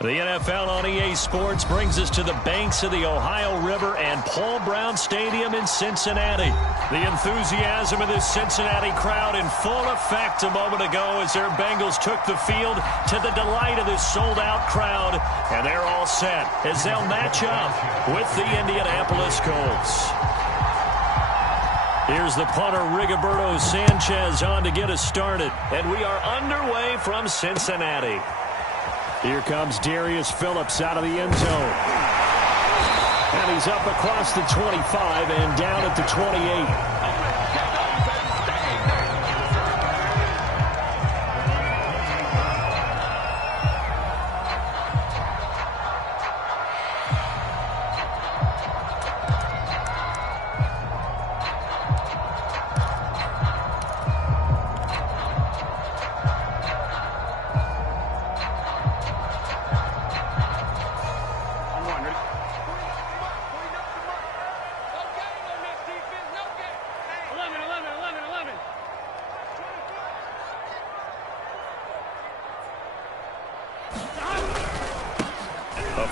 The NFL on EA Sports brings us to the banks of the Ohio River and Paul Brown Stadium in Cincinnati. The enthusiasm of this Cincinnati crowd in full effect a moment ago as their Bengals took the field to the delight of this sold-out crowd. And they're all set as they'll match up with the Indianapolis Colts. Here's the punter, Rigoberto Sanchez, on to get us started. And we are underway from Cincinnati. Here comes Darius Phillips out of the end zone. And he's up across the 25 and down at the 28.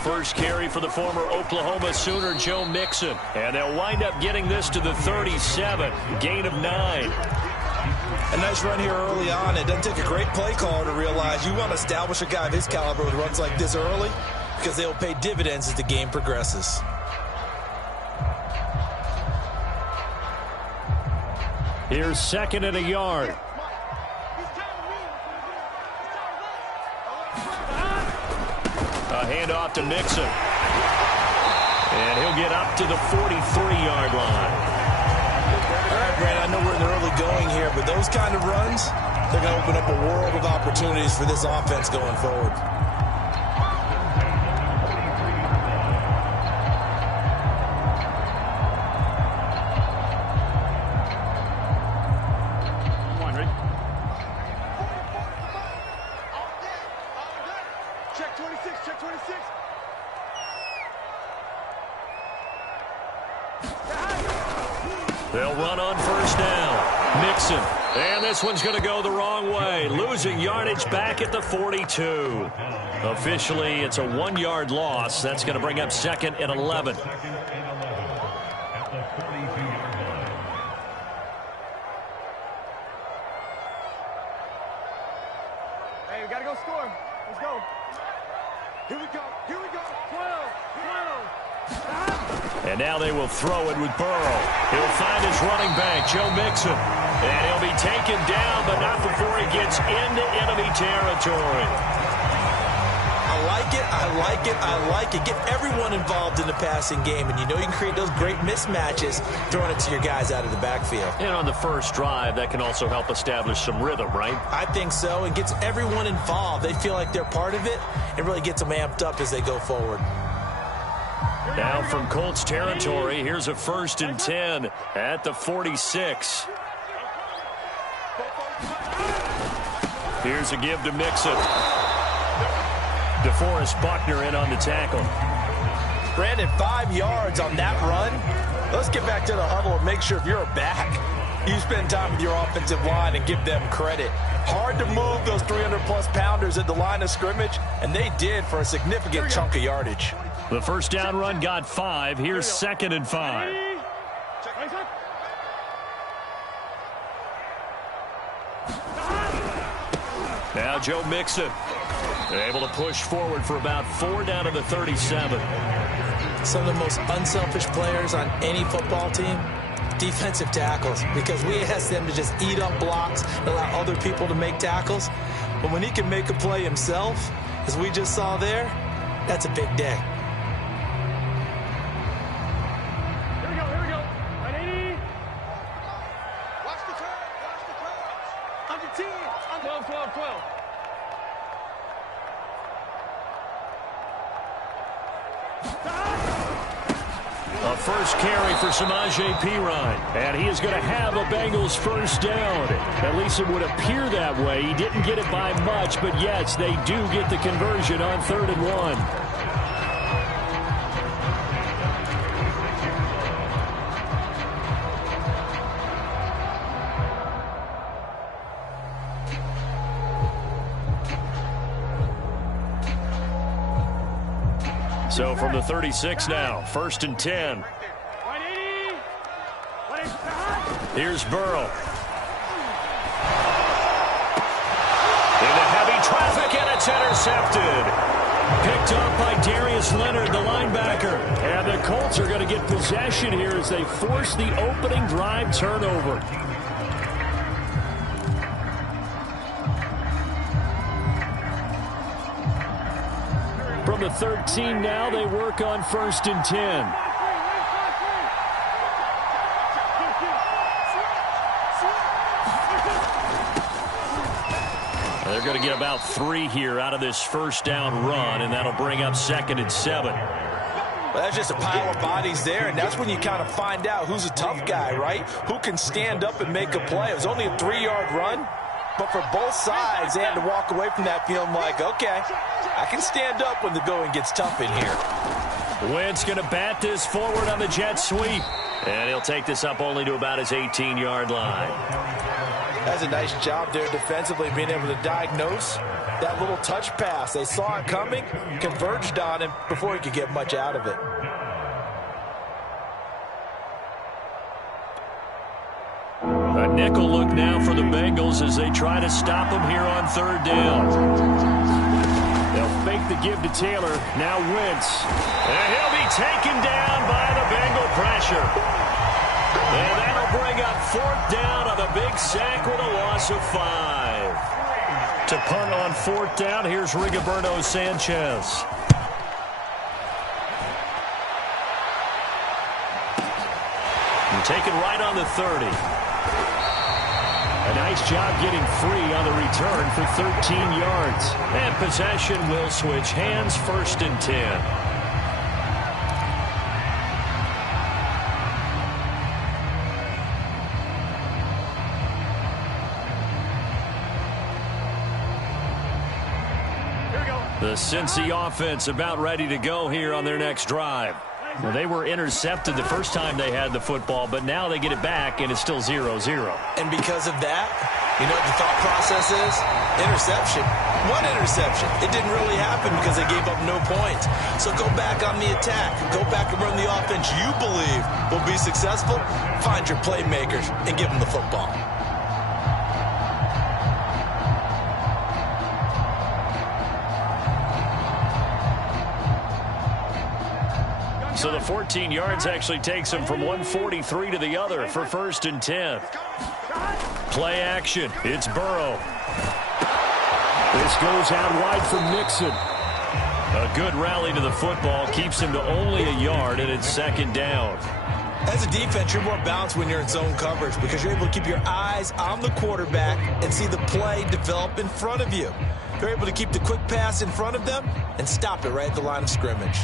First carry for the former Oklahoma Sooner, Joe Mixon. And they'll wind up getting this to the 37. Gain of 9. A nice run here early on. It doesn't take a great play caller to realize you want to establish a guy of his caliber with runs like this early because they will pay dividends as the game progresses. Here's second and a yard. A handoff to Mixon. And he'll get up to the 43-yard line. All right, Brandon, I know we're in the early going here, but those kind of runs, they're going to open up a world of opportunities for this offense going forward. They'll run on first down. Mixon. And this one's going to go the wrong way. Losing yardage back at the 42. Officially, it's a 1-yard loss. That's going to bring up second and 11. Hey, we got to go score. Let's go. Here we go. Here we go. 12. And now they will throw it with Burrow. He'll find his running back, Joe Mixon. And he'll be taken down, but not before he gets into enemy territory. I like it, I like it, I like it. Get everyone involved in the passing game, and you know you can create those great mismatches throwing it to your guys out of the backfield. And on the first drive, that can also help establish some rhythm, right? I think so. It gets everyone involved. They feel like they're part of it and really gets them amped up as they go forward. Now from Colts territory, here's a 1st and 10 at the 46. Here's a give to Mixon. DeForest Buckner in on the tackle. Brandon, 5 yards on that run. Let's get back to the huddle and make sure if you're a back, you spend time with your offensive line and give them credit. Hard to move those 300-plus pounders at the line of scrimmage, and they did for a significant chunk of yardage. The first down run got 5. Here's 2nd and 5. Now Joe Mixon able to push forward for about 4 down to the 37. Some of the most unselfish players on any football team, defensive tackles, because we ask them to just eat up blocks and allow other people to make tackles. But when he can make a play himself, as we just saw there, that's a big day. A first carry for Samaje Perine, and he is going to have a Bengals first down. At least it would appear that way. He didn't get it by much, but yes, they do get the conversion on 3rd and 1. So from the 36 now, 1st and 10. Here's Burrow. Into heavy traffic, and it's intercepted. Picked up by Darius Leonard, the linebacker. And the Colts are going to get possession here as they force the opening drive turnover. From the 13 now, they work on 1st and 10. They're going to get about 3 here out of this first down run, and that'll bring up 2nd and 7. Well, that's just a pile of bodies there, and that's when you kind of find out who's a tough guy, right? Who can stand up and make a play. It was only a 3-yard run, but for both sides, they had to walk away from that feeling like, okay, I can stand up when the going gets tough in here. Wentz going to bat this forward on the jet sweep, and he'll take this up only to about his 18-yard line. That's a nice job there defensively, being able to diagnose that little touch pass. They saw it coming, converged on him before he could get much out of it. A nickel look now for the Bengals as they try to stop him here on 3rd down. They'll fake the give to Taylor. Now Wentz. And he'll be taken down by the Bengal pressure. And that'll bring up 4th down on the big sack with a loss of 5. To punt on 4th down, here's Rigoberto Sanchez. And taken right on the 30. A nice job getting free on the return for 13 yards. And possession will switch hands, 1st and 10. The Cincy offense about ready to go here on their next drive. Well, they were intercepted the first time they had the football, but now they get it back, and it's still 0-0. And because of that, you know what the thought process is? Interception. One interception. It didn't really happen because they gave up no points. So go back on the attack. Go back and run the offense you believe will be successful. Find your playmakers and give them the football. So the 14 yards actually takes him from 143 to the other for 1st and 10. Play action. It's Burrow. This goes out wide for Mixon. A good rally to the football keeps him to only a yard, and it's 2nd down. As a defense, you're more balanced when you're in zone coverage because you're able to keep your eyes on the quarterback and see the play develop in front of you. You're able to keep the quick pass in front of them and stop it right at the line of scrimmage.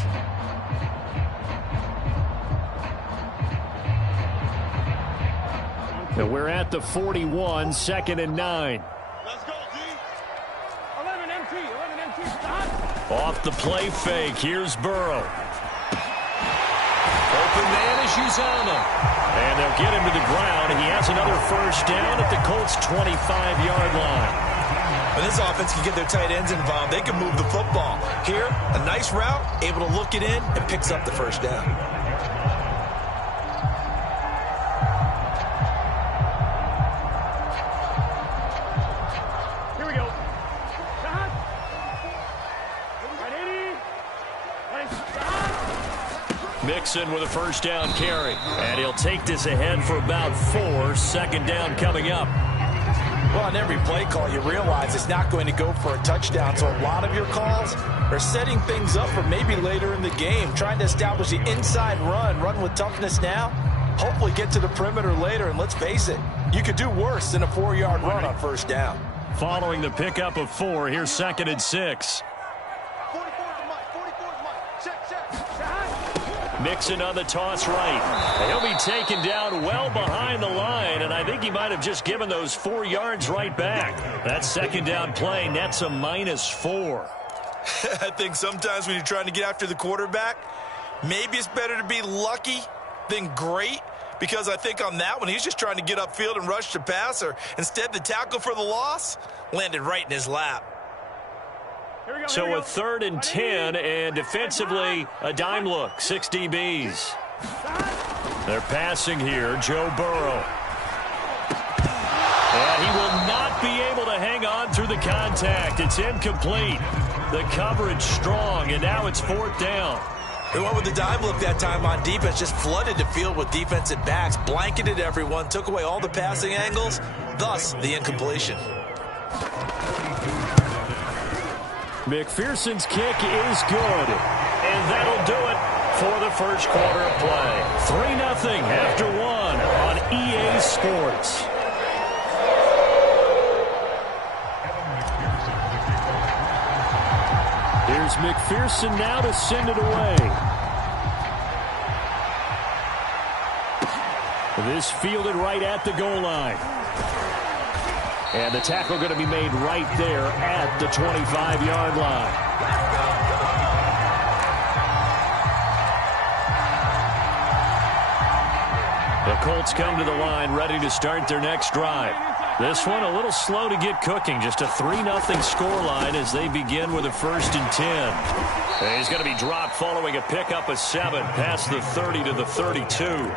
Now we're at the 41, 2nd and 9. Let's go, D. 11 MT, stop. Off the play fake, here's Burrow. Open man is Uzama. And they'll get him to the ground. He has another 1st down at the Colts' 25-yard line. When this offense can get their tight ends involved, they can move the football. Here, a nice route, able to look it in, and picks up the 1st down. Mixon with a 1st down carry. And he'll take this ahead for about 4. 2nd down coming up. Well, on every play call, you realize it's not going to go for a touchdown. So a lot of your calls are setting things up for maybe later in the game, trying to establish the inside run with toughness now, hopefully get to the perimeter later. And let's face it, you could do worse than a 4-yard run on 1st down. Following the pickup of 4, here's 2nd and 6. Mixon on the toss right. He'll be taken down well behind the line, and I think he might have just given those 4 yards right back. That 2nd down play nets a -4. I think sometimes when you're trying to get after the quarterback, maybe it's better to be lucky than great, because I think on that one, he's just trying to get upfield and rush the passer. Instead, the tackle for the loss landed right in his lap. So a 3rd and 10, and defensively, a dime look, 6 DBs. They're passing here, Joe Burrow. And he will not be able to hang on through the contact. It's incomplete. The coverage strong, and now it's 4th down. They went with the dime look that time on defense, just flooded the field with defensive backs, blanketed everyone, took away all the passing angles, thus the incompletion. McPherson's kick is good, and that'll do it for the first quarter of play. 3-0 after 1 on EA Sports. Here's McPherson now to send it away. This fielded right at the goal line. And the tackle going to be made right there at the 25-yard line. The Colts come to the line ready to start their next drive. This one a little slow to get cooking. Just a 3-0 scoreline as they begin with a 1st and 10. And he's going to be dropped following a pickup of 7 past the 30 to the 32.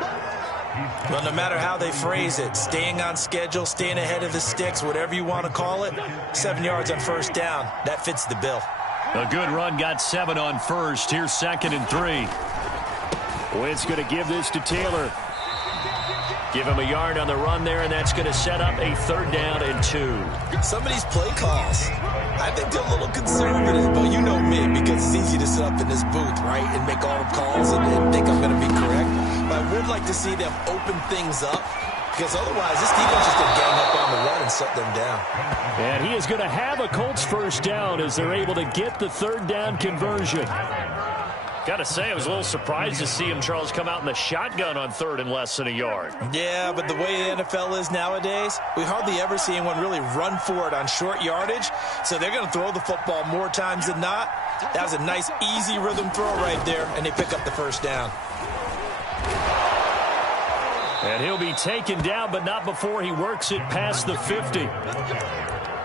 Well, no matter how they phrase it, staying on schedule, staying ahead of the sticks, whatever you want to call it, 7 yards on 1st down, that fits the bill. A good run got 7 on 1st. Here's 2nd and 3. Wentz going to give this to Taylor. Give him a yard on the run there, and that's going to set up a 3rd down and 2. Some of these play calls, I think they're a little conservative, but you know me, because it's easy to sit up in this booth, right, and make all the calls and think I'm going to be correct. But I would like to see them open things up, because otherwise this defense is going to gang up on the run and shut them down. And he is going to have a Colts 1st down as they're able to get the 3rd down conversion. Got to say, I was a little surprised to see him, Charles, come out in the shotgun on 3rd and less than a yard. Yeah, but the way the NFL is nowadays, we hardly ever see anyone really run for it on short yardage. So they're going to throw the football more times than not. That was a nice, easy rhythm throw right there, and they pick up the 1st down. And he'll be taken down, but not before he works it past the 50.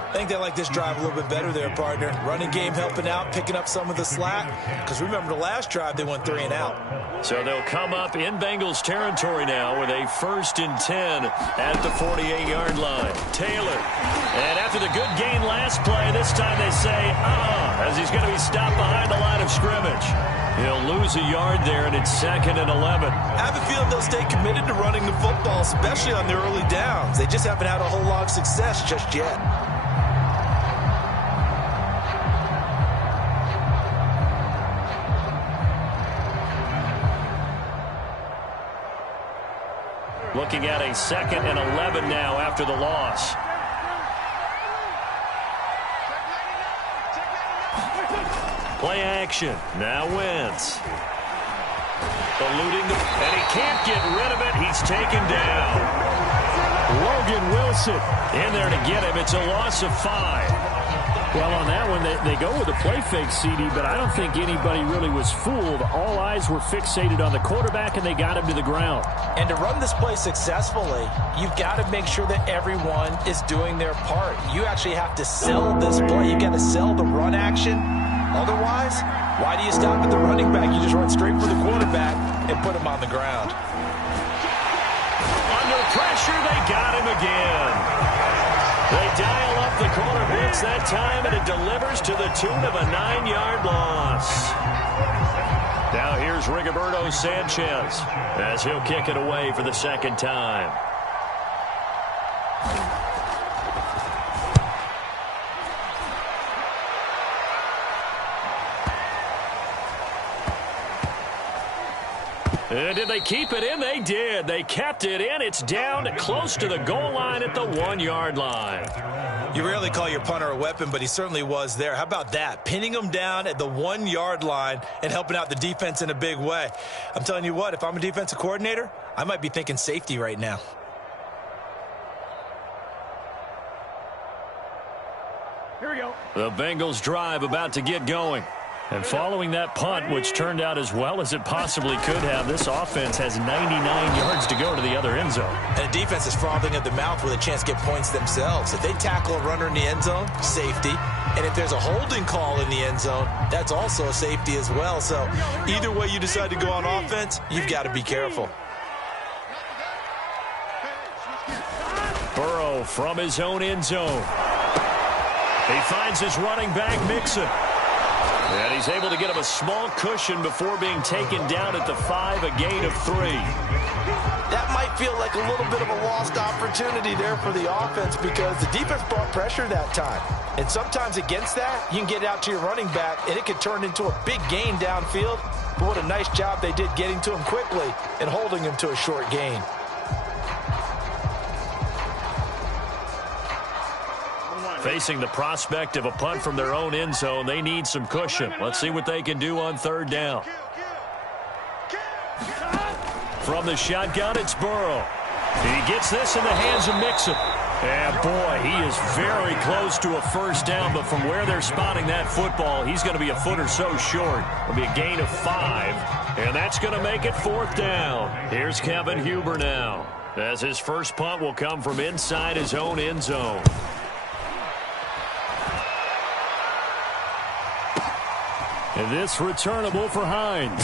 I think they like this drive a little bit better there, partner. Running game helping out, picking up some of the slack. Because remember the last drive, they went 3 and out. So they'll come up in Bengals territory now with a 1st and 10 at the 48-yard line. Taylor. And after the good gain last play, this time they say, as he's going to be stopped behind the line of scrimmage. He'll lose a yard there, and it's 2nd and 11. I have a feeling they'll stay committed to running the football, especially on their early downs. They just haven't had a whole lot of success just yet. Looking at a 2nd and 11 now after the loss. Play action. Now Wentz. Eluding, and he can't get rid of it. He's taken down. Logan Wilson in there to get him. It's a loss of 5. Well, on that one, they go with a play fake, CD, but I don't think anybody really was fooled. All eyes were fixated on the quarterback, and they got him to the ground. And to run this play successfully, you've got to make sure that everyone is doing their part. You actually have to sell this play. You've got to sell the run action. Otherwise, why do you stop at the running back? You just run straight for the quarterback and put him on the ground. Under pressure, they got him again. They dial up the corner blitz that time, and it delivers to the tune of a 9-yard loss. Now here's Rigoberto Sanchez as he'll kick it away for the 2nd time. Did they keep it in? They did. They kept it in. It's down close to the goal line at the 1-yard line. You rarely call your punter a weapon, but he certainly was there. How about that? Pinning him down at the 1-yard line and helping out the defense in a big way. I'm telling you what, if I'm a defensive coordinator, I might be thinking safety right now. Here we go. The Bengals drive about to get going. And following that punt, which turned out as well as it possibly could have, this offense has 99 yards to go to the other end zone. And the defense is frothing at the mouth with a chance to get points themselves. If they tackle a runner in the end zone, safety. And if there's a holding call in the end zone, that's also a safety as well. So either way you decide to go on offense, you've got to be careful. Burrow from his own end zone. He finds his running back, Mixon. And he's able to get him a small cushion before being taken down at the 5, a gain of 3. That might feel like a little bit of a lost opportunity there for the offense because the defense brought pressure that time. And sometimes against that, you can get out to your running back, and it could turn into a big gain downfield. But what a nice job they did getting to him quickly and holding him to a short gain. Facing the prospect of a punt from their own end zone, they need some cushion. Let's see what they can do on third down. From the shotgun, it's Burrow. He gets this in the hands of Mixon. And boy, he is very close to a first down, but from where they're spotting that football, he's going to be a foot or so short. It'll be a gain of 5, and that's going to make it 4th down. Here's Kevin Huber now, as his first punt will come from inside his own end zone. And this returnable for Hines.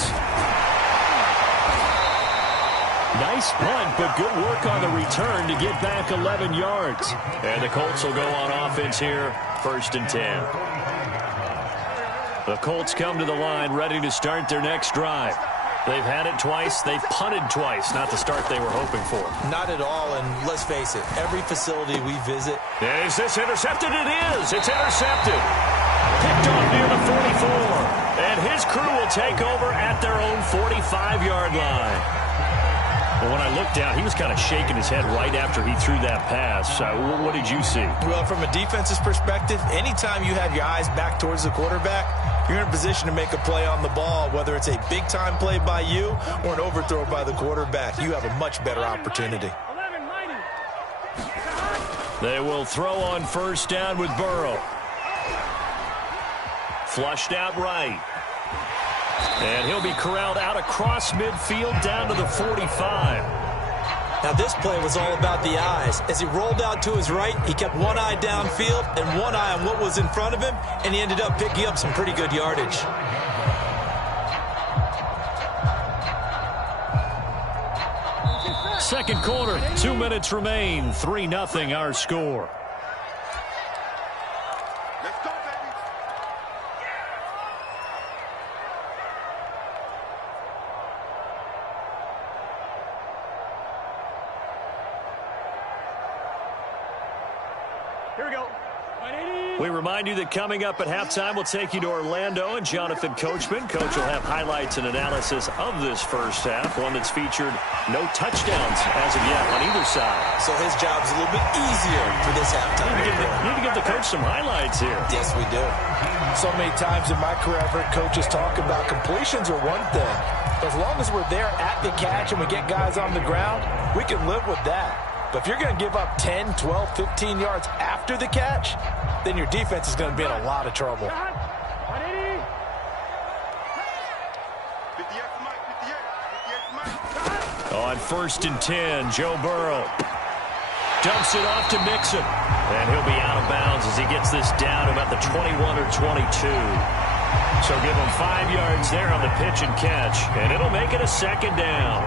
Nice punt, but good work on the return to get back 11 yards. And the Colts will go on offense here, 1st and 10. The Colts come to the line ready to start their next drive. They've had it twice. They've punted twice. Not the start they were hoping for. Not at all, and let's face it, every facility we visit. Is this intercepted? It is. It's intercepted. Picked off near the 44. And his crew will take over at their own 45-yard line. Well, when I looked down, he was kind of shaking his head right after he threw that pass. What did you see? Well, from a defense's perspective, anytime you have your eyes back towards the quarterback, you're in a position to make a play on the ball, whether it's a big-time play by you or an overthrow by the quarterback. You have a much better opportunity. They will throw on first down with Burrow. Flushed out right. And he'll be corralled out across midfield down to the 45. Now this play was all about the eyes. As he rolled out to his right, he kept one eye downfield and one eye on what was in front of him, and he ended up picking up some pretty good yardage. Second quarter, 2 minutes remain. 3-0 our score. Here we go. We remind you that coming up at halftime, we'll take you to Orlando and Jonathan Coachman. Coach will have highlights and analysis of this first half, one that's featured no touchdowns as of yet on either side. So his job's a little bit easier for this halftime. Need to give the coach some highlights here. Yes, we do. So many times in my career, I've heard coaches talk about completions are one thing. As long as we're there at the catch and we get guys on the ground, we can live with that. But if you're going to give up 10, 12, 15 yards after the catch, then your defense is going to be in a lot of trouble. On 1st and 10, Joe Burrow dumps it off to Mixon. And he'll be out of bounds as he gets this down about the 21 or 22. So give him 5 yards there on the pitch and catch, and it'll make it a 2nd down.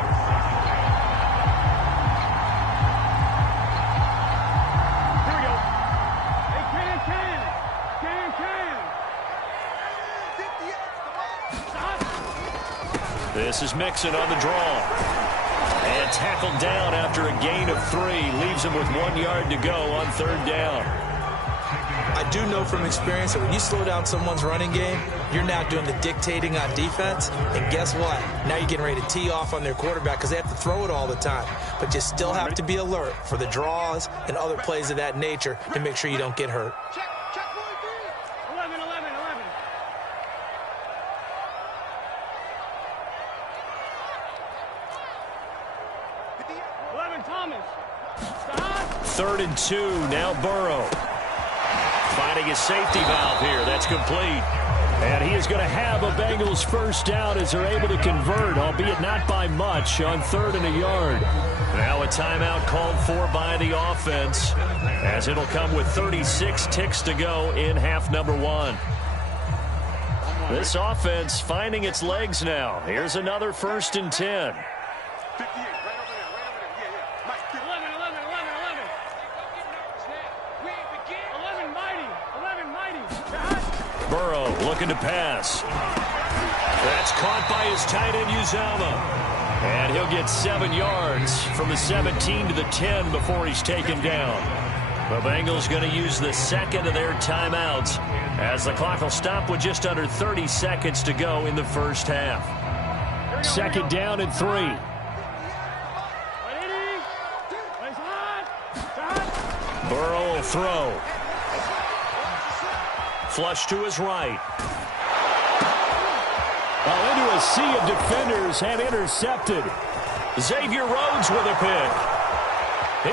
This is Mixon on the draw. And tackled down after a gain of 3. Leaves him with 1 yard to go on 3rd down. I do know from experience that when you slow down someone's running game, you're now doing the dictating on defense. And guess what? Now you're getting ready to tee off on their quarterback because they have to throw it all the time. But you still have to be alert for the draws and other plays of that nature and make sure you don't get hurt. Third and 2, now Burrow. Finding his safety valve here, that's complete. And he is going to have a Bengals first down as they're able to convert, albeit not by much, on 3rd and a yard. Now a timeout called for by the offense, as it'll come with 36 ticks to go in half number 1. This offense finding its legs now. Here's another 1st and 10. 58, right over there, yeah. Mike, 11. 11 mighty. Burrow looking to pass. That's caught by his tight end, Uzama. And he'll get 7 yards from the 17 to the 10 before he's taken down. The Bengals going to use the second of their timeouts as the clock will stop with just under 30 seconds to go in the first half. 2nd down and 3. Burrow will throw. Flush to his right. Into a sea of defenders and intercepted. Xavier Rhodes with a pick.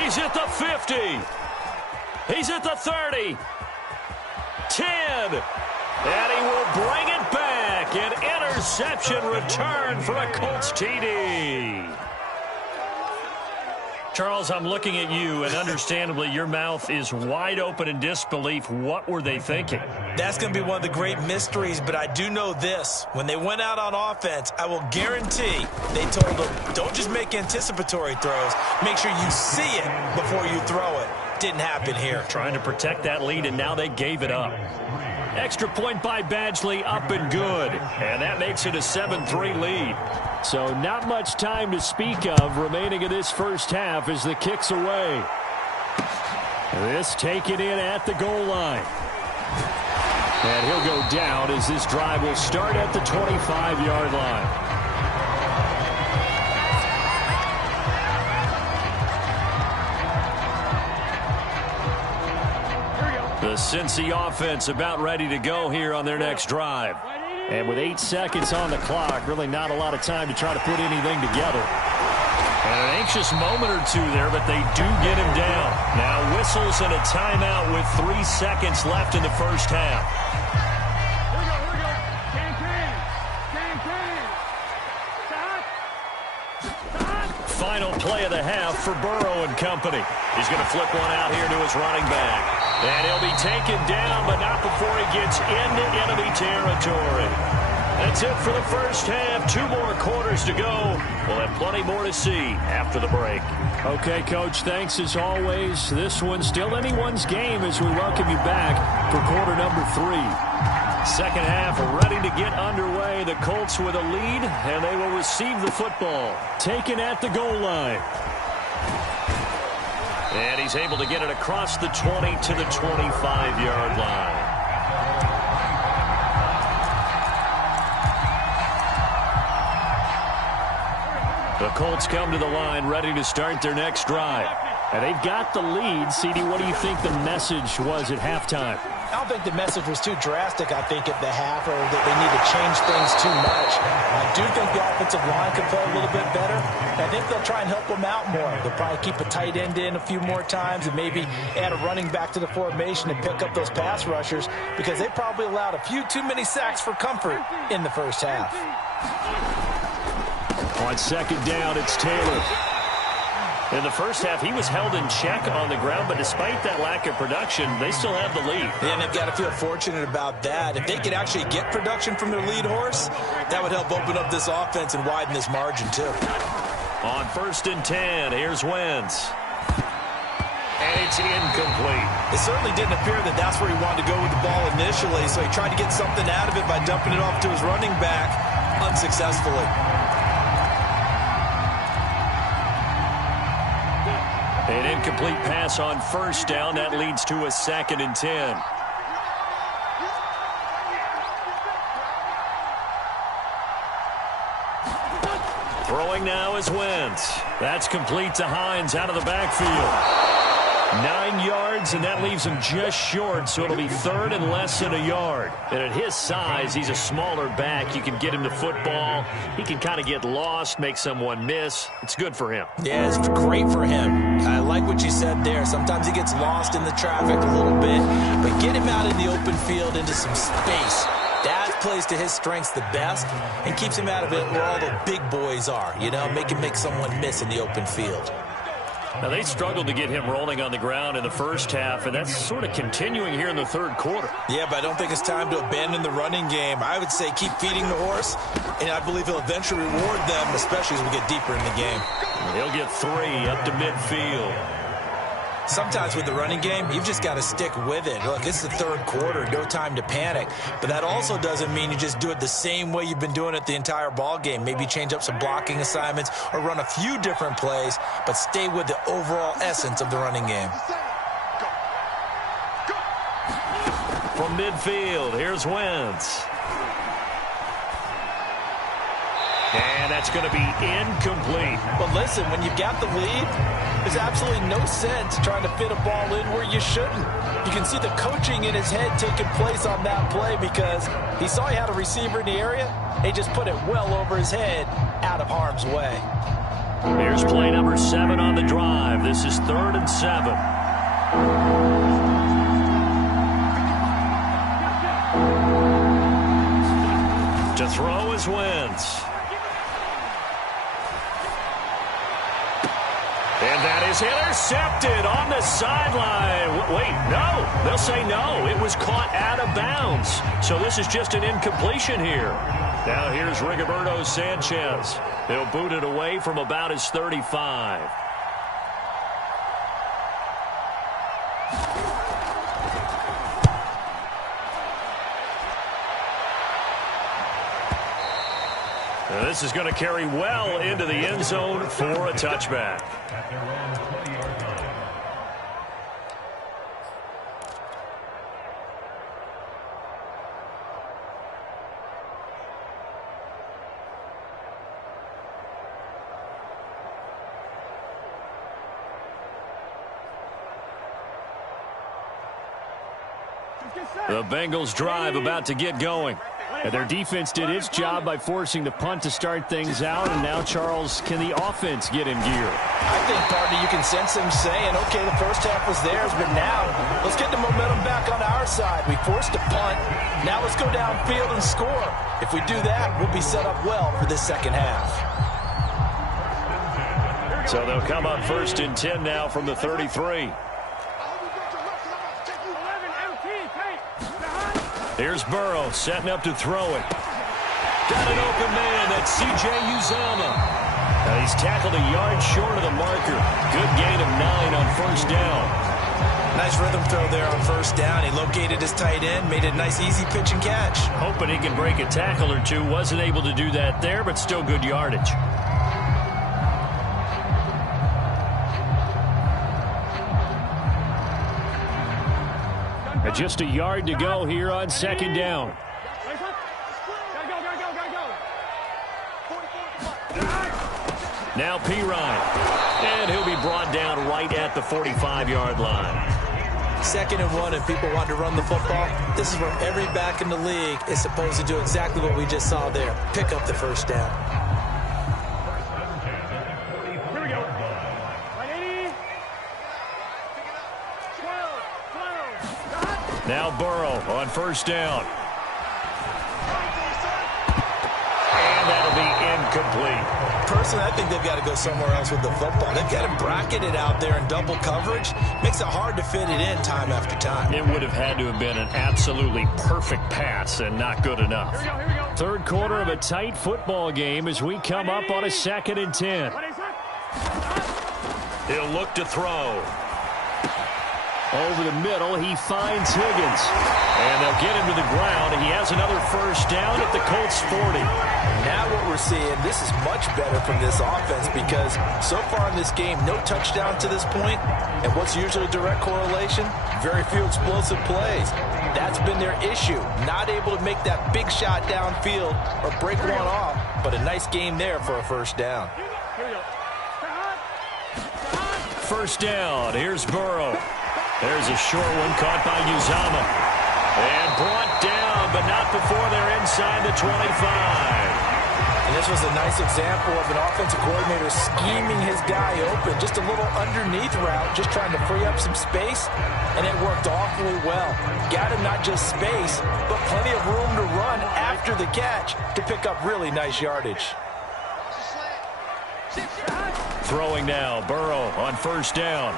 He's at the 50. He's at the 30. 10. And he will bring it back. An interception return for a Colts TD. Charles, I'm looking at you, and understandably, your mouth is wide open in disbelief. What were they thinking? That's going to be one of the great mysteries, but I do know this. When they went out on offense, I will guarantee they told them, don't just make anticipatory throws. Make sure you see it before you throw it. Didn't happen here. Trying to protect that lead, and now they gave it up. Extra point by Badgley, up and good. And that makes it a 7-3 lead. So not much time to speak of remaining in this first half as the kick's away. This taken in at the goal line. And he'll go down as this drive will start at the 25-yard line. The Cincy offense about ready to go here on their next drive. And with 8 seconds on the clock, really not a lot of time to try to put anything together. And an anxious moment or two there, but they do get him down. Now whistles and a timeout with 3 seconds left in the first half. Here we go. Stop. Final play of the half for Burrow and company. He's going to flip one out here to his running back. And he'll be taken down, but not before he gets into enemy territory. That's it for the first half. 2 more quarters to go. We'll have plenty more to see after the break. Okay, Coach, thanks as always. This one's still anyone's game as we welcome you back for quarter number 3. Second half ready to get underway. The Colts with a lead, and they will receive the football. Taken at the goal line. And he's able to get it across the 20 to the 25-yard line. The Colts come to the line ready to start their next drive. And they've got the lead. CD, what do you think the message was at halftime? I don't think the message was too drastic, I think, at the half, or that they need to change things too much. I do think the offensive line could play a little bit better. I think they'll try and help them out more. They'll probably keep a tight end in a few more times and maybe add a running back to the formation and pick up those pass rushers because they probably allowed a few too many sacks for comfort in the first half. On second down, it's Taylor. In the first half, he was held in check on the ground, but despite that lack of production, they still have the lead. And they've got to feel fortunate about that. If they could actually get production from their lead horse, that would help open up this offense and widen this margin, too. On 1st and 10, here's Wentz. And it's incomplete. It certainly didn't appear that that's where he wanted to go with the ball initially, so he tried to get something out of it by dumping it off to his running back unsuccessfully. An incomplete pass on 1st down. That leads to a 2nd and 10. Throwing now is Wentz. That's complete to Hines out of the backfield. 9 yards, and that leaves him just short, so it'll be 3rd and less than a yard. And at his size, he's a smaller back. You can get him to football. He can kind of get lost, make someone miss. It's good for him. Yeah, it's great for him. I like what you said there. Sometimes he gets lost in the traffic a little bit, but get him out in the open field into some space. That's plays to his strengths the best and keeps him out of it where all the big boys are, you know, make someone miss in the open field. Now, they struggled to get him rolling on the ground in the first half, and that's sort of continuing here in the third quarter. Yeah, but I don't think it's time to abandon the running game. I would say keep feeding the horse, and I believe he'll eventually reward them, especially as we get deeper in the game. He'll get 3 up to midfield. Sometimes with the running game, you've just got to stick with it. Look, it's the third quarter, no time to panic. But that also doesn't mean you just do it the same way you've been doing it the entire ball game. Maybe change up some blocking assignments or run a few different plays, but stay with the overall essence of the running game. From midfield, here's Wentz. And that's going to be incomplete. But listen, when you've got the lead, there's absolutely no sense trying to fit a ball in where you shouldn't. You can see the coaching in his head taking place on that play because he saw he had a receiver in the area. He just put it well over his head, out of harm's way. Here's play number 7 on the drive. This is 3rd and 7. To throw is Wentz. And that is intercepted on the sideline. Wait, no. They'll say no. It was caught out of bounds. So this is just an incompletion here. Now here's Rigoberto Sanchez. He'll boot it away from about his 35. Now this is going to carry well into the end zone for a touchback. The Bengals drive about to get going. And their defense did its job by forcing the punt to start things out. And now, Charles, can the offense get in gear? I think, partner, you can sense them saying, okay, the first half was theirs, but now let's get the momentum back on our side. We forced a punt. Now let's go downfield and score. If we do that, we'll be set up well for this second half. So they'll come up 1st and 10 now from the 33. Here's Burrow setting up to throw it. Got an open man. That's C.J. Uzomah. Now he's tackled a yard short of the marker. Good gain of 9 on 1st down. Nice rhythm throw there on 1st down. He located his tight end, made a nice easy pitch and catch. Hoping he can break a tackle or two. Wasn't able to do that there, but still good yardage. Just a yard to go here on 2nd down. Now Pirine. And he'll be brought down right at the 45-yard line. 2nd and 1, and people want to run the football. This is where every back in the league is supposed to do exactly what we just saw there. Pick up the 1st down. Now Burrow on 1st down. And that'll be incomplete. Personally, I think they've got to go somewhere else with the football. They've got to bracket it out there in double coverage. Makes it hard to fit it in time after time. It would have had to have been an absolutely perfect pass and not good enough. 3rd quarter of a tight football game as we come up on a 2nd and 10. He'll look to throw. Over the middle, he finds Higgins. And they'll get him to the ground. And he has another 1st down at the Colts 40. Now what we're seeing, this is much better from this offense because so far in this game, no touchdown to this point. And what's usually a direct correlation? Very few explosive plays. That's been their issue. Not able to make that big shot downfield or break one off. But a nice game there for a 1st down. 1st down. Here's Burrow. There's a short one caught by Uzomah. And brought down, but not before they're inside the 25. This was a nice example of an offensive coordinator scheming his guy open. Just a little underneath route, just trying to free up some space, and it worked awfully well. Got him not just space, but plenty of room to run after the catch to pick up really nice yardage. Throwing now, Burrow on first down.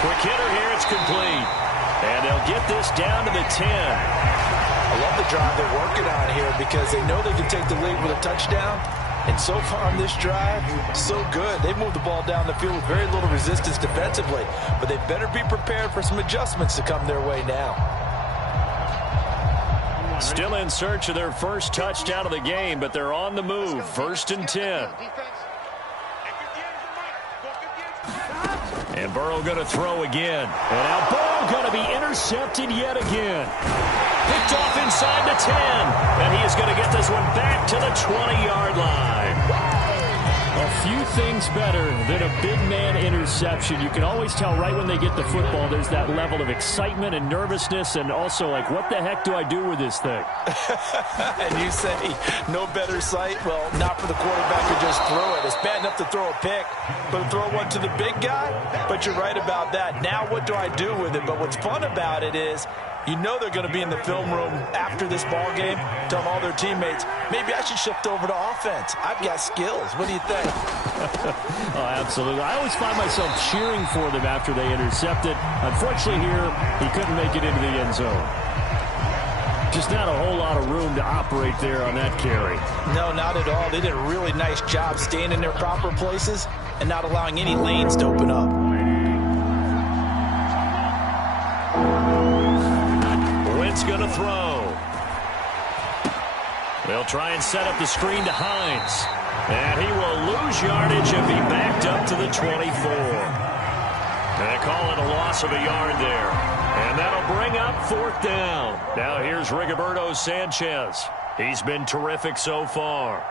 Quick hitter here, it's complete. And they'll get this down to the 10. I love the drive they're working on here because they know they can take the lead with a touchdown. And so far on this drive, so good. They've moved the ball down the field with very little resistance defensively. But they better be prepared for some adjustments to come their way now. Still in search of their first touchdown of the game, but they're on the move. First and 10. And Burrow going to throw again. And now Burrow going to be intercepted yet again. Picked off inside the 10. And he is going to get this one back to the 20-yard line. A few things better than a big man interception. You can always tell right when they get the football, there's that level of excitement and nervousness, and also like, what the heck do I do with this thing? And you say, no better sight? Well, not for the quarterback to just throw it. It's bad enough to throw a pick, but to throw one to the big guy? But you're right about that. Now what do I do with it? But what's fun about it is, you know they're going to be in the film room after this ball game, telling all their teammates, maybe I should shift over to offense. I've got skills. What do you think? Oh, absolutely. I always find myself cheering for them after they intercept it. Unfortunately here, he couldn't make it into the end zone. Just not a whole lot of room to operate there on that carry. No, not at all. They did a really nice job staying in their proper places and not allowing any lanes to open up. Wentz going to throw. They'll try and set up the screen to Hines. And he will lose yardage and be backed up to the 24. And they call it a loss of a yard there. And that'll bring up fourth down. Now here's Rigoberto Sanchez. He's been terrific so far.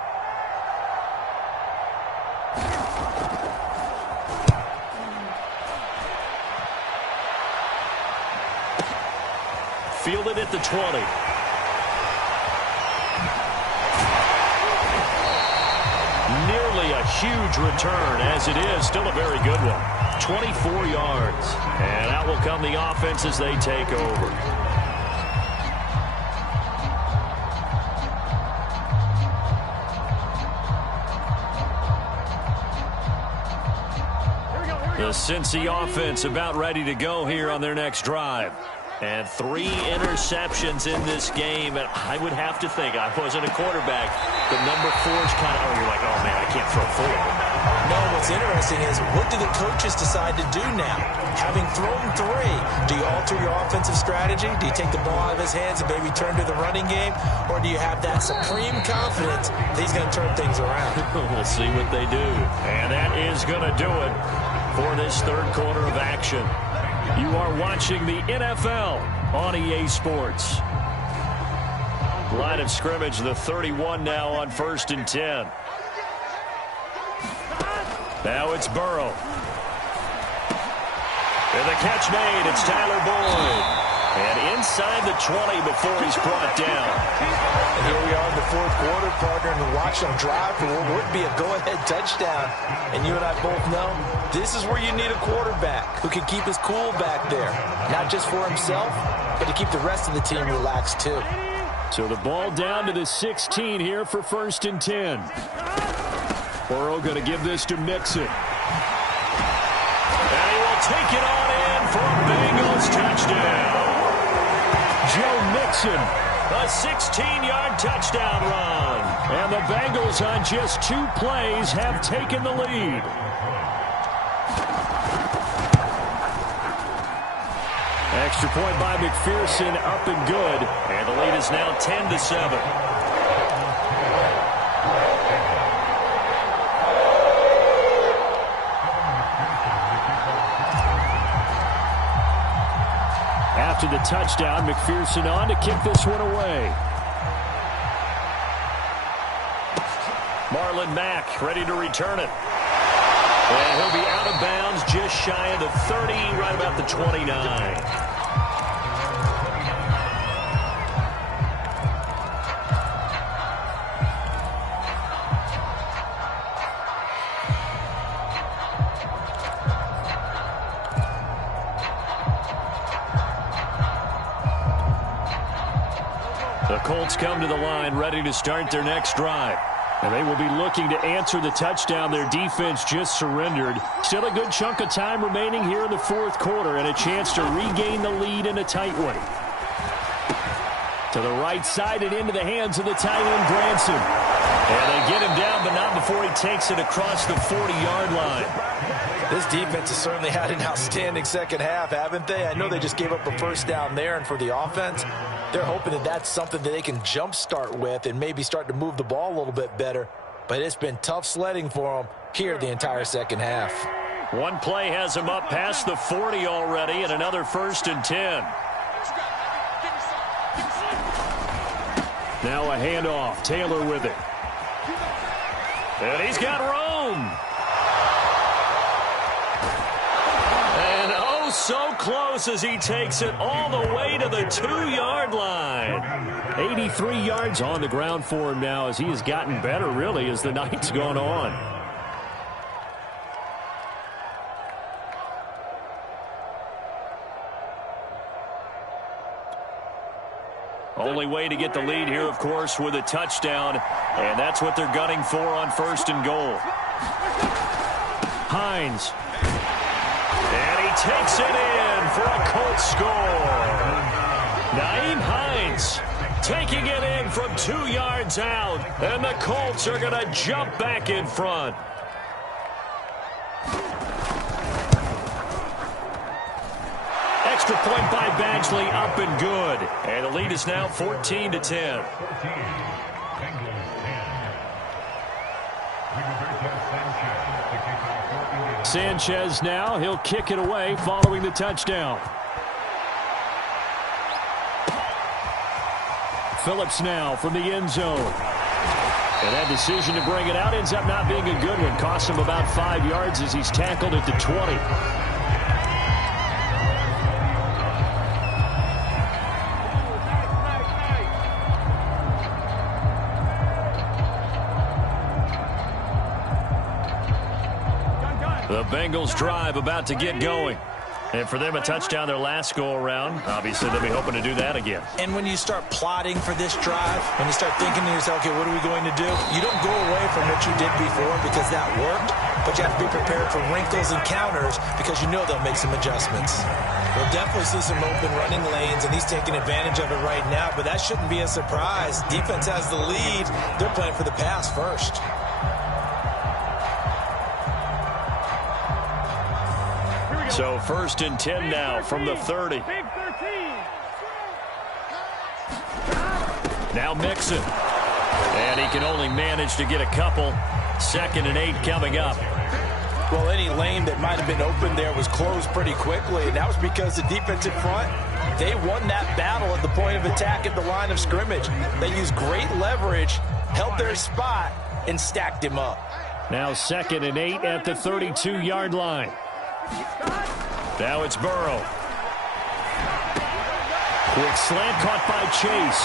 Fielded at the 20. Nearly a huge return, as it is still a very good one. 24 yards. And out will come the offense as they take over. The Cincy offense about ready to go here on their next drive. And 3 interceptions in this game. And I would have to think, I wasn't a quarterback, the number 4 is kind of, you're like, oh, man, I can't throw 4. No, what's interesting is, what do the coaches decide to do now? Having thrown 3, do you alter your offensive strategy? Do you take the ball out of his hands and maybe turn to the running game? Or do you have that supreme confidence that he's going to turn things around? We'll see what they do. And that is going to do it for this third quarter of action. You are watching the NFL on EA Sports. Line of scrimmage, the 31 now on first and 10. Now it's Burrow. And the catch made, it's Tyler Boyd. And inside the 20 before he's brought down. And here we are in the fourth quarter, partner, and watch them drive for what would be a go-ahead touchdown. And you and I both know this is where you need a quarterback who can keep his cool back there. Not just for himself, but to keep the rest of the team relaxed too. So the ball down to the 16 here for first and 10. Burrow going to give this to Mixon. And he will take it on in for a Bengals touchdown. Joe Mixon. A 16-yard touchdown run. And the Bengals on just 2 plays have taken the lead. Extra point by McPherson, up and good. And the lead is now 10-7. After the touchdown, McPherson on to kick this one away. Marlon Mack ready to return it. And he'll be out of bounds just shy of the 30, right about the 29. Colts come to the line, ready to start their next drive. And they will be looking to answer the touchdown their defense just surrendered. Still a good chunk of time remaining here in the fourth quarter and a chance to regain the lead in a tight one. To the right side and into the hands of the tight end, Branson. And they get him down, but not before he takes it across the 40-yard line. This defense has certainly had an outstanding second half, haven't they? I know they just gave up a first down there, and for the offense, they're hoping that that's something that they can jumpstart with and maybe start to move the ball a little bit better. But it's been tough sledding for them here the entire second half. One play has him up past the 40 already, and another 1st and 10. Now a handoff. Taylor with it. And he's got room. And oh, so close as he takes it all the way to the 2-yard line. 83 yards on the ground for him now as he has gotten better, really, as the night's gone on. Only way to get the lead here, of course, with a touchdown. And that's what they're gunning for on 1st and goal. Hines. And he takes it in for a Colts score. Nyheim Hines taking it in from 2 yards out. And the Colts are going to jump back in front. Extra point by Badgley, up and good. And the lead is now 14-10. Sanchez now, he'll kick it away following the touchdown. Phillips now from the end zone. And that decision to bring it out ends up not being a good one. Costs him about 5 yards as he's tackled at the 20. The Bengals drive about to get going. And for them, a touchdown their last go-around. Obviously, they'll be hoping to do that again. And when you start plotting for this drive, when you start thinking to yourself, okay, what are we going to do? You don't go away from what you did before because that worked, but you have to be prepared for wrinkles and counters because you know they'll make some adjustments. We'll definitely see some open running lanes, and he's taking advantage of it right now, but that shouldn't be a surprise. Defense has the lead. They're playing for the pass first. So 1st and 10 now from the 30. Now Mixon. And he can only manage to get a couple. 2nd and 8 coming up. Well, any lane that might have been open there was closed pretty quickly, and that was because the defense in front, they won that battle at the point of attack at the line of scrimmage. They used great leverage, held their spot, and stacked him up. Now 2nd and 8 at the 32-yard line. Now it's Burrow. Quick slant caught by Chase.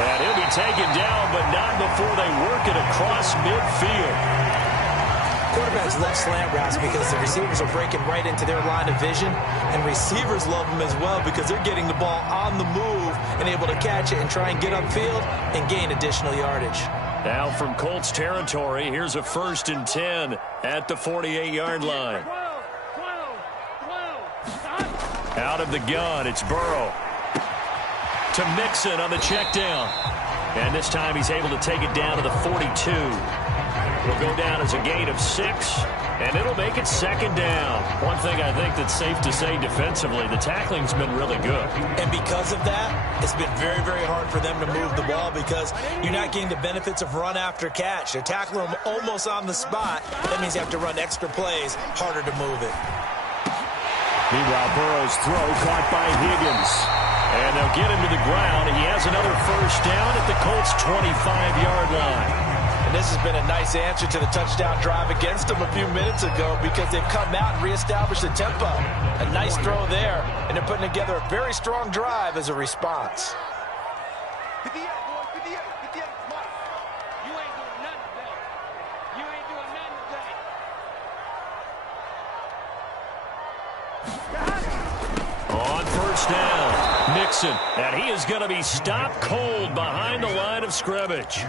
And he'll be taken down, but not before they work it across midfield. Quarterbacks love slant routes because the receivers are breaking right into their line of vision, and receivers love them as well because they're getting the ball on the move and able to catch it and try and get upfield and gain additional yardage. Now from Colts territory, here's a 1st and 10 at the 48-yard line. Out of the gun, it's Burrow. To Mixon on the check down. And this time he's able to take it down to the 42. It'll go down as a gain of 6, and it'll make it 2nd down. One thing I think that's safe to say defensively, the tackling's been really good. And because of that, it's been very, very hard for them to move the ball because you're not getting the benefits of run after catch. They're tackling them almost on the spot. That means you have to run extra plays, harder to move it. Meanwhile, Burrow's throw caught by Higgins. And they'll get him to the ground. He has another 1st down at the Colts' 25-yard line. And this has been a nice answer to the touchdown drive against them a few minutes ago because they've come out and reestablished the tempo. A nice throw there, and they're putting together a very strong drive as a response. On 1st down, Nixon, and he is going to be stopped cold behind the line of scrimmage.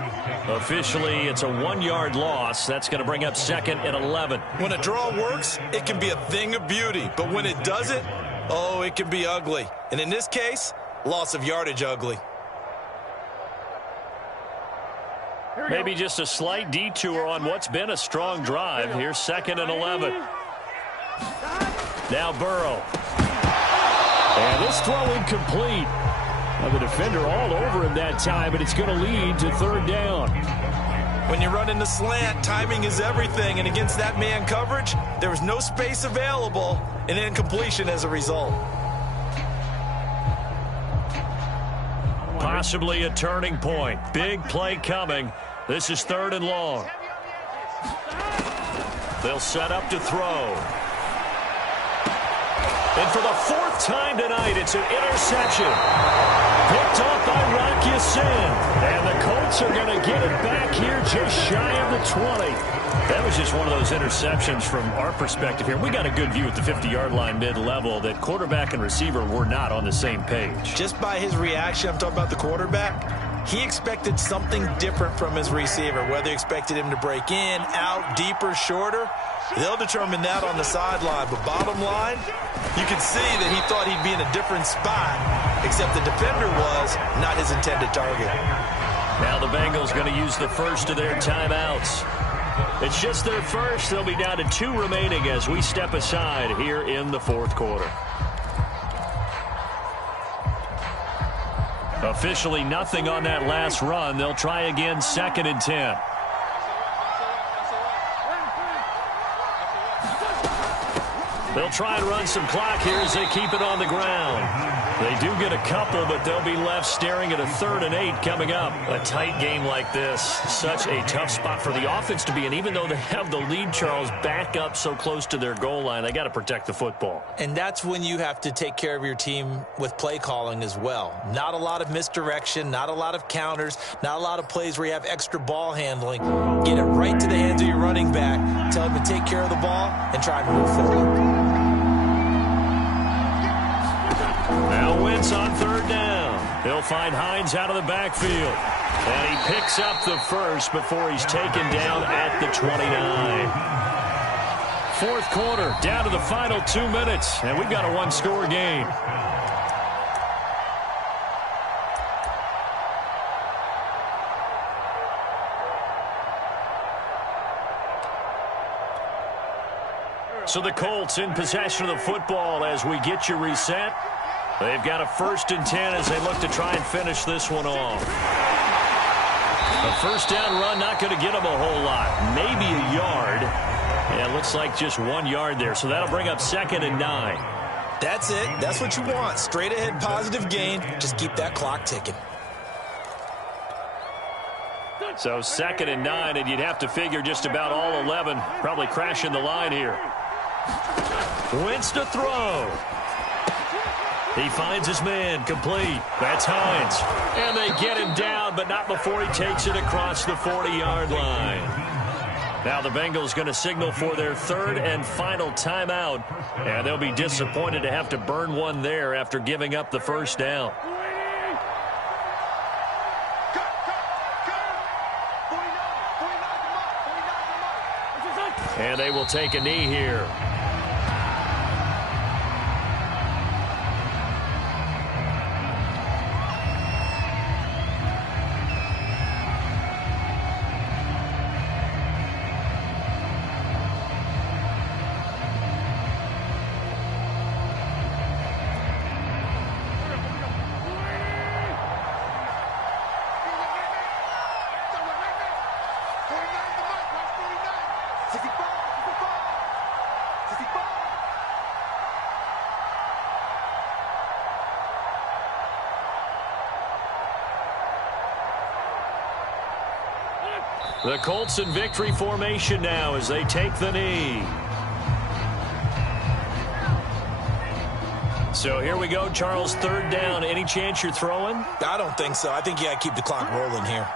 Officially, it's a 1-yard loss. That's going to bring up 2nd and 11. When a draw works, it can be a thing of beauty. But when it doesn't, oh, it can be ugly. And in this case, loss of yardage ugly. Maybe just a slight detour on what's been a strong drive. Here's 2nd and 11. Now Burrow. And this throw incomplete. The defender all over him that time, but it's going to lead to 3rd down. When you run in the slant, timing is everything. And against that man coverage, there was no space available, and incompletion as a result. Possibly a turning point. Big play coming. This is 3rd and long. They'll set up to throw. And for the 4th time tonight, it's an interception. Picked off by Rocky Sin. And the Colts are going to get it back here just shy of the 20. That was just one of those interceptions from our perspective here. We got a good view at the 50-yard line mid-level that quarterback and receiver were not on the same page. Just by his reaction, I'm talking about the quarterback, he expected something different from his receiver, whether he expected him to break in, out, deeper, shorter. They'll determine that on the sideline. But bottom line, you can see that he thought he'd be in a different spot, except the defender was not his intended target. Now the Bengals going to use the first of their timeouts. It's just their first. They'll be down to 2 remaining as we step aside here in the 4th quarter. Officially nothing on that last run. They'll try again 2nd and 10. They'll try and run some clock here as they keep it on the ground. They do get a couple, but they'll be left staring at a 3rd and 8 coming up. A tight game like this, such a tough spot for the offense to be in. Even though they have the lead, Charles, back up so close to their goal line, they got to protect the football. And that's when you have to take care of your team with play calling as well. Not a lot of misdirection, not a lot of counters, not a lot of plays where you have extra ball handling. Get it right to the hands of your running back, tell him to take care of the ball, and try and move forward. Now Wentz on 3rd down. He'll find Hines out of the backfield. And he picks up the first before he's taken down at the 29. 4th quarter, down to the final 2 minutes, and we've got a 1-score game. So the Colts in possession of the football as we get you reset. They've got a 1st and 10 as they look to try and finish this one off. A 1st down run not going to get them a whole lot. Maybe a yard. Yeah, it looks like just 1 yard there. So that'll bring up 2nd and 9. That's it. That's what you want. Straight ahead positive gain. Just keep that clock ticking. So 2nd and 9, and you'd have to figure just about all 11 probably crashing the line here. Wentz to throw. He finds his man, complete. That's Hines. And they get him down, but not before he takes it across the 40-yard line. Now the Bengals going to signal for their 3rd and final timeout. And they'll be disappointed to have to burn one there after giving up the 1st down. And they will take a knee here. The Colts in victory formation now as they take the knee. So here we go, Charles, 3rd down. Any chance you're throwing? I don't think so. I think you got to keep the clock rolling here.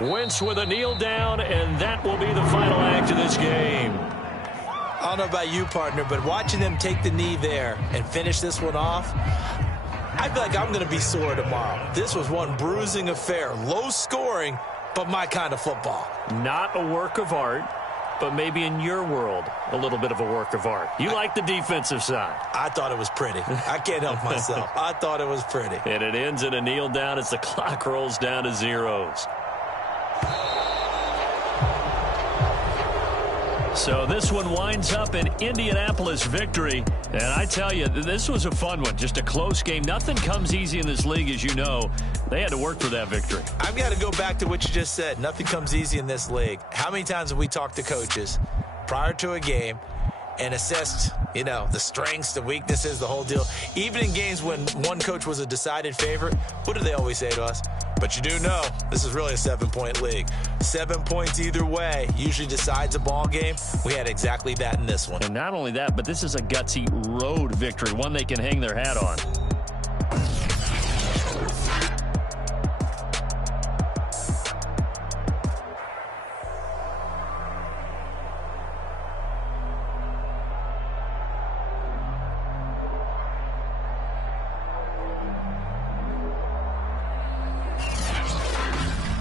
Wentz with a kneel down, and that will be the final act of this game. I don't know about you, partner, but watching them take the knee there and finish this one off, I feel like I'm going to be sore tomorrow. This was one bruising affair. Low scoring, but my kind of football. Not a work of art, but maybe in your world, a little bit of a work of art. You like the defensive side. I thought it was pretty. I can't help myself. I thought it was pretty. And it ends in a kneel down as the clock rolls down to zeros. So this one winds up an Indianapolis victory. And I tell you, this was a fun one. Just a close game. Nothing comes easy in this league, as you know. They had to work for that victory. I've got to go back to what you just said. Nothing comes easy in this league. How many times have we talked to coaches prior to a game and assessed, the strengths, the weaknesses, the whole deal? Even in games when one coach was a decided favorite, what do they always say to us? But you do know this is really a 7-point league. 7 points either way usually decides a ball game. We had exactly that in this one. And not only that, but this is a gutsy road victory, one they can hang their hat on.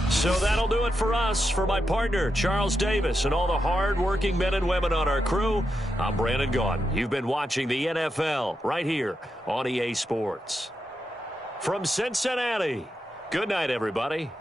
So that'll do it for us. For my partner, Charles Davis, and all the hard-working men and women on our crew, I'm Brandon Gaudin. You've been watching the NFL right here on EA Sports. From Cincinnati, good night, everybody.